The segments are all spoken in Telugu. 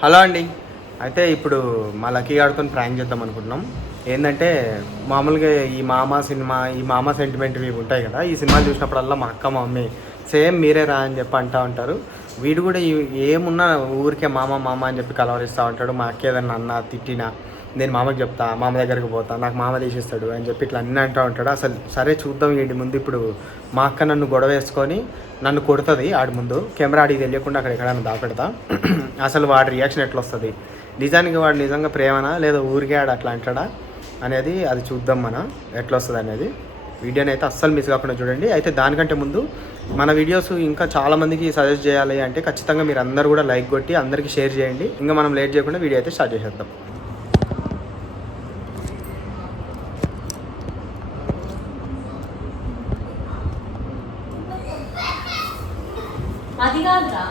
హలో అండి. అయితే ఇప్పుడు మా లక్కీ గారితో ప్రాంక్ చేద్దాం అనుకుంటున్నాం. ఏంటంటే మామూలుగా ఈ మామ సినిమా, ఈ మామ సెంటిమెంట్ ఇవి ఉంటాయి కదా, ఈ సినిమాలు చూసినప్పుడల్లా మా అక్క మా మమ్మీ సేమ్ మీరే రా అని చెప్పి అంటూ ఉంటారు. వీడు కూడా ఏమున్నా ఊరికే మామ మామ అని చెప్పి కలవరిస్తూ ఉంటాడు. మా అక్క ఏదన్నా అన్నా తిట్టినా నేను మామకి చెప్తా, మామ దగ్గరికి పోతా, నాకు మామ తీసిస్తాడు అని చెప్పి ఇట్లా అన్నీ అంటూ ఉంటాడు. అసలు సరే చూద్దాం వీడి ముందు. ఇప్పుడు మా అక్క నన్ను గొడవ వేసుకొని నన్ను కొడుతుంది ఆడి ముందు, కెమెరా ఆడికి తెలియకుండా అక్కడ ఎక్కడైనా దాపెడతా. అసలు వాడి రియాక్షన్ ఎట్లా వస్తుంది, నిజానికి వాడు నిజంగా ప్రేమనా లేదా ఊరికే ఆడు అట్లా అంటాడా అనేది అది చూద్దాం మనం ఎట్లా వస్తుంది అనేది. వీడియోని అయితే అస్సలు మిస్ కాకుండా చూడండి. అయితే దానికంటే ముందు మన వీడియోస్ ఇంకా చాలామందికి సజెస్ట్ చేయాలి అంటే ఖచ్చితంగా మీరు అందరూ కూడా లైక్ కొట్టి అందరికీ షేర్ చేయండి. ఇంకా మనం లేట్ చేయకుండా వీడియో అయితే స్టార్ట్ చేసేద్దాం. అది కాదురా,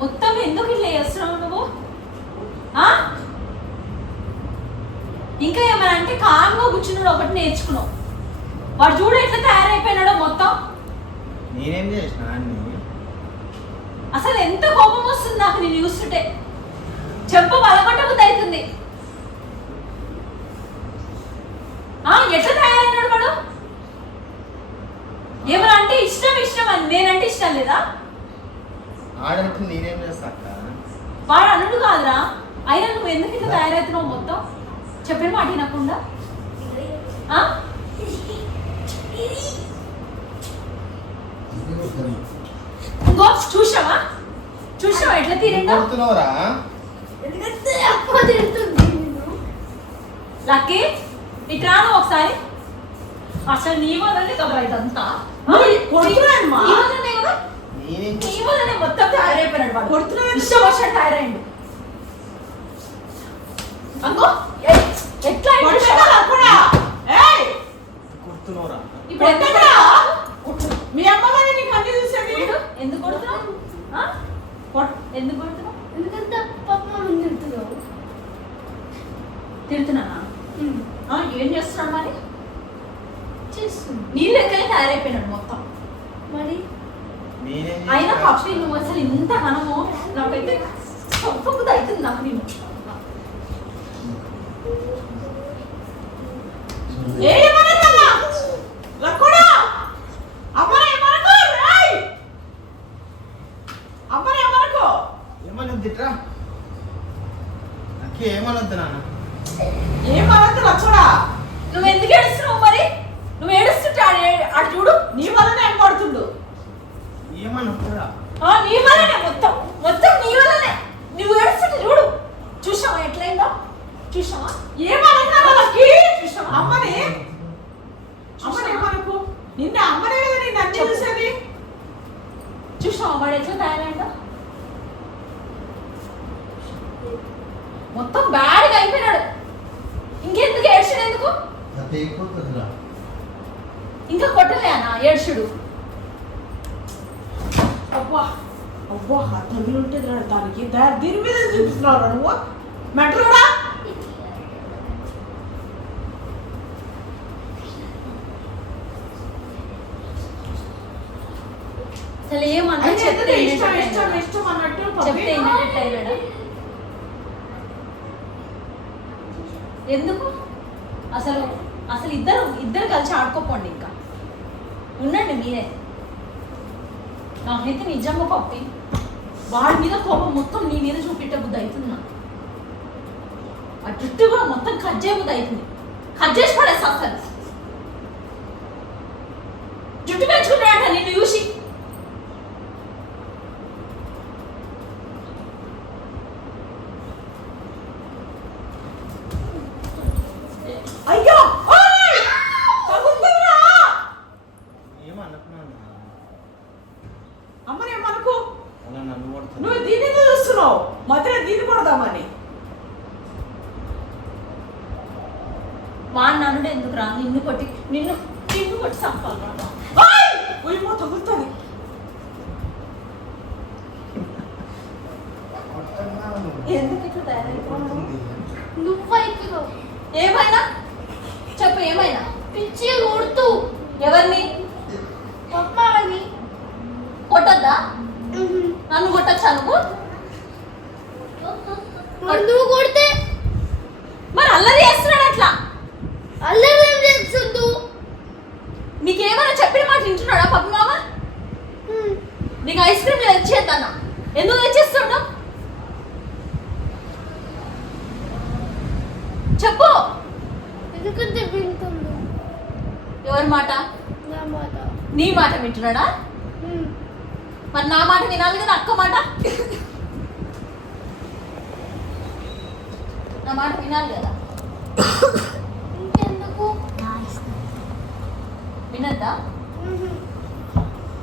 మొత్తం ఎందుకు ఇట్లా చేస్తున్నావు నువ్వు? ఇంకా ఏమైనా అంటే కామ్గా కూర్చున్నాడు, ఒకటి నేర్చుకున్నావు. వాడు చూడు ఎట్లా తయారైపోయినాడో మొత్తం. నేనేం చేసిన అసలు ఎంత కోపం వస్తుంది నాకు నేను చూస్తుంటే. చెప్పు బలకొట్టబుద్ధి అవుతుంది. ఎట్లా తయారైనాడు వాడు? ఏమైనా అంటే ఇష్టం ఇష్టం అని, నేనంటే ఇష్టం లేదా? నేనేం చేస్తా? వాడు అన్నుడు కాదురా, అయినా నువ్వు ఎందుకు ఇట్లా తయారవుతున్నావు మొత్తం? చెప్పిన మాట వినకుండా. ఇంకో చూసావా చూసావా ఎట్లా తీరిందో? లక్కీ ఇట్లా ఒకసారి. అసలు నీ వల్లనే కదా ఇదంతా. నీ వల్లనే మొత్తం తయారైపోయినాడు వాడు. ఇష్టం వచ్చినట్టు తయారైండు. అనుకో ఎట్లా ఇప్పుడు మీ అమ్మగారి నీకు అన్ని చూసేది. ఎందుకు కొడుతున్నావు? ఎందుకు కొడుతున్నావు? ఎందుకంటే పక్క తిడుతున్నావు. తిడుతున్నానా? ఏం చేస్తున్నాడు మరి? చేస్తుంది నీ లెక్కనే తయారైపోయినాడు మొత్తం. మరి అయినా పప్పి నువ్వు అసలు ఇంత మనము నాకైతే సొప్పకు అవుతుంది నాకు. నేను నువ్వు ఎందుకు ఏడుస్తున్నావు మరి? నువ్వు ఏడుస్తుంటే అటు చూడు, నీ వల్లనే ఆయన పడుతుండు. నీ వల్లనే మొత్తం మొత్తం నీ వల్లనే. నువ్వు ఏడుస్తుంటే చూడు. చూసావా ఎట్లయిందో? చూసావా ఏమనుకున్నాకి? చూసావా? అమ్మని ఏమనుకో, నిన్న అమ్మనే కదా నిన్ను అన్ని చూసేది. చూసావా వాడు ఎట్లా తయారైందో? మొత్తం బ్యాడ్గా అయిపోయినాడు. ఇంకెందుకు ఏడ్చాడు? ఎందుకు ఇంకా కొట్టలే అన్న ఏడ్చుడు? అబ్బా అబ్బా తల్లి ఉంటుంది దానికి దీని మీద చూపిస్తున్నావు నువ్వు. మెట్రోడా అసలు ఏమన్నా చెప్తే ఇష్టం ఇష్టం ఇష్టం అన్నట్టు చెప్తే అయినాడా? ఎందుకు అసలు అసలు ఇద్దరు కలిసి ఆడుకోపోండి. ఇంకా ఉండండి మీరే. నాకైతే నిజంగా పప్పి వాడి మీద కోపం మొత్తం నీ మీద చూపెట్టే బుద్ధి అవుతుంది నాకు. ఆ జుట్టు కూడా మొత్తం కట్ చేయ బుద్ధి అవుతుంది. కట్ చేసి పడేస్తా. అసలు జుట్టు పెంచుకుంటాడంట నిన్ను చూసి. అయ్యో అమ్మని ఏమనుకో, నువ్వు దీన్ని చూస్తున్నావు మధ్య దీన్ని కొడదామని. వాడిని అనుడు ఎందుకు రా? నిన్ను కొట్టి చంపాలి. తగులుతుంది. ఎందుకు ఇట్లా తయారైపోతున్నావు? నువ్వైతున్నావు. ఏమైనా చెప్పు. ఏమైనా పిచ్చి కొడుతూ ఎవరిని? పప్పాని కొట్టద్దా? నన్ను కొట్టచ్చా నువ్వు? నువ్వు కొడితే మరి అల్లరి చేస్తున్నాడు అట్లా. అల్లరి ఏం చేస్తుండు? నీకేమైనా చెప్పిన మాట వింటున్నాడా పప్పు మామ? నీకు ఐస్ క్రీమ్ తెచ్చేద్దాన్నా, ఎందుకు తెచ్చేస్తాడు చెప్పు. ఎందుకంటే వింటుండు ఎవరి మాట? నా మాట. నీ మాట వింటున్నాడా? మరి నా మాట వినాలి కదా, అక్క మాట. నా మాట వినాలి కదా. ఇంకెందుకు వినద్దా?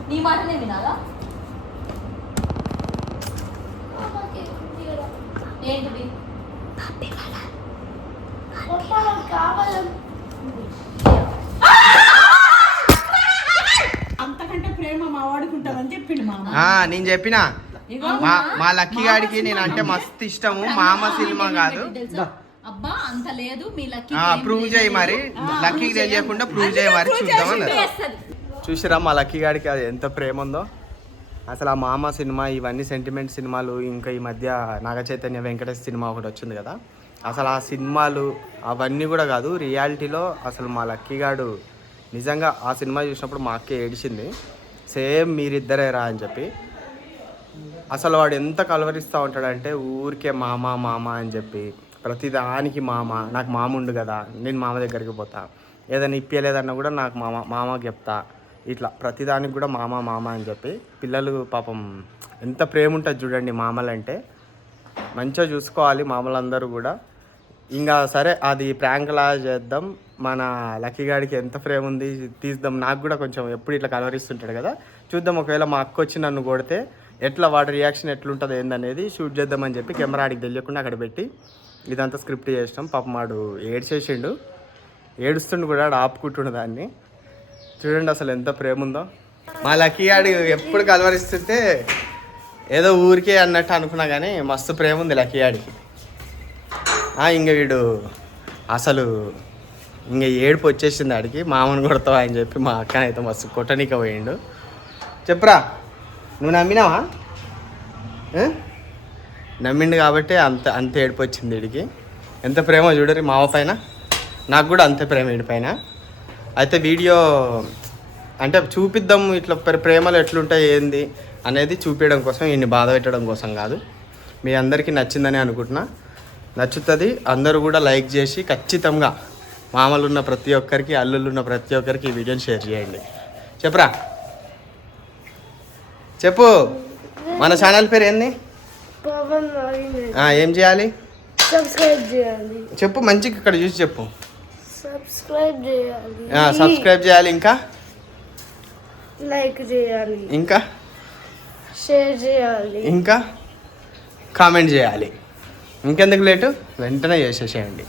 నీ మాటనే వినాలా? ఏంటిది? కావాలని అంతకంటే ప్రేమ మా వాడుకుంటారని చెప్పిండు మామ. నేను చెప్పిన ఇగో మా లక్కీ గాడికి నేను అంటే మస్తు ఇష్టము. మామ సినిమా కాదు. అబ్బా అంత లేదు మీ లక్కీ. ప్రూవ్ చేయి మరి, లక్కీకి తెలియకుండా ప్రూవ్ చేయి మరి, చూద్దాం అన్నారు. చూసిరా మా లక్కీ గాడికి అది ఎంత ప్రేమ ఉందో. అసలు ఆ మామ సినిమా, ఇవన్నీ సెంటిమెంట్ సినిమాలు, ఇంకా ఈ మధ్య నాగ చైతన్య వెంకటేష్ సినిమా ఒకటి వచ్చింది కదా, అసలు ఆ సినిమాలు అవన్నీ కూడా కాదు, రియాలిటీలో అసలు మా లక్కీ గాడు నిజంగా ఆ సినిమా చూసినప్పుడు మా అక్కే ఏడిచింది. సేమ్ మీరిద్దరేరా అని చెప్పి. అసలు వాడు ఎంత కలవరిస్తూ ఉంటాడంటే ఊరికే మామ మామ అని చెప్పి ప్రతిదానికి మామ. నాకు మామ ఉండు కదా, నేను మామ దగ్గరికి పోతా, ఏదైనా ఇప్పలేదన్నా కూడా నాకు మామకి చెప్తా. ఇట్లా ప్రతిదానికి కూడా మామ మామ అని చెప్పి పిల్లలు పాపం ఎంత ప్రేమ ఉంటుంది చూడండి మామలంటే. మంచిగా చూసుకోవాలి మామలందరూ కూడా. ఇంకా సరే అది ప్రాంక్లా చేద్దాం. మన లక్కీ గాడికి ఎంత ప్రేమ ఉంది తీద్దాం. నాకు కూడా కొంచెం ఎప్పుడు ఇట్లా కలవరిస్తుంటాడు కదా, చూద్దాం. ఒకవేళ మా అక్క వచ్చి నన్ను కొడితే ఎట్లా వాడి రియాక్షన్ ఎట్లుంటుంది ఏందనేది షూట్ చేద్దామని చెప్పి కెమెరా ఆడికి తెలియకుండా అక్కడ పెట్టి ఇదంతా స్క్రిప్ట్ చేసినాం. పాపం వాడు ఏడ్చేసిండు, ఏడుస్తుండు కూడా, ఆడు ఆపుకుంటుండు దాన్ని. చూడండి అసలు ఎంత ప్రేమ ఉందో. మా లక్కీ గాడు ఎప్పుడు కలవరిస్తుంటే ఏదో ఊరికే అన్నట్టు అనుకున్నా కానీ మస్తు ప్రేమ ఉంది లక్కీ గాడికి. ఇంక వీడు అసలు ఇంక ఏడుపు వచ్చేసింది ఆడికి. మామను కొడతావా అని చెప్పి మా అక్కనైతే మస్తు కొట్టనీక పోయిండు. చెప్పురా, నువ్వు నమ్మినావా? నమ్మిండు కాబట్టి అంత ఏడుపు వచ్చింది వీడికి. ఎంత ప్రేమ చూడరు మామ పైన. నాకు కూడా అంతే ప్రేమ వీడి పైన. అయితే వీడియో అంటే చూపిద్దాం ఇట్లా ప్రేమలు ఎట్లుంటాయి ఏంది అనేది చూపించడం కోసం, ఈయన్ని బాధ పెట్టడం కోసం కాదు. మీ అందరికీ నచ్చిందని అనుకుంటున్నా. నచ్చుతుంది. అందరూ కూడా లైక్ చేసి ఖచ్చితంగా మామలు ఉన్న ప్రతి ఒక్కరికి, అల్లుళ్ళు ఉన్న ప్రతి ఒక్కరికి ఈ వీడియోని షేర్ చేయండి. చెప్పురా, చెప్పు. మన ఛానల్ పేరు ఏంది? ఏం చేయాలి? సబ్స్క్రైబ్ చేయాలి. చెప్పు మంచిగా ఇక్కడ చూసి చెప్పు. సబ్స్క్రైబ్ చేయాలి. సబ్స్క్రైబ్ చేయాలి, ఇంకా లైక్ చేయాలి, ఇంకా షేర్ చేయాలి, ఇంకా కామెంట్ చేయాలి. ఇంకెందుకు లేటు, వెంటనే చేసేసేయండి.